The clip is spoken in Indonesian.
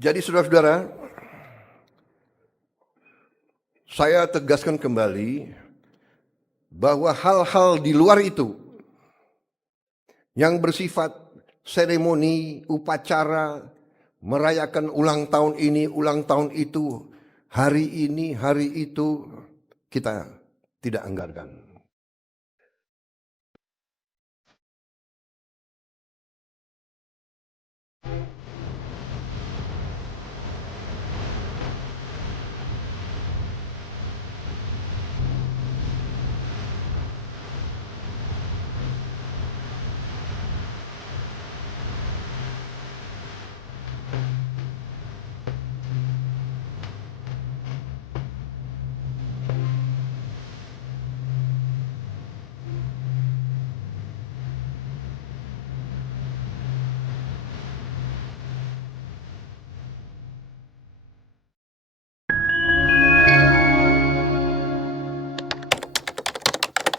Jadi saudara-saudara, saya tegaskan kembali bahwa hal-hal di luar itu yang bersifat seremoni, upacara, merayakan ulang tahun ini, ulang tahun itu, hari ini, hari itu, kita tidak anggarkan.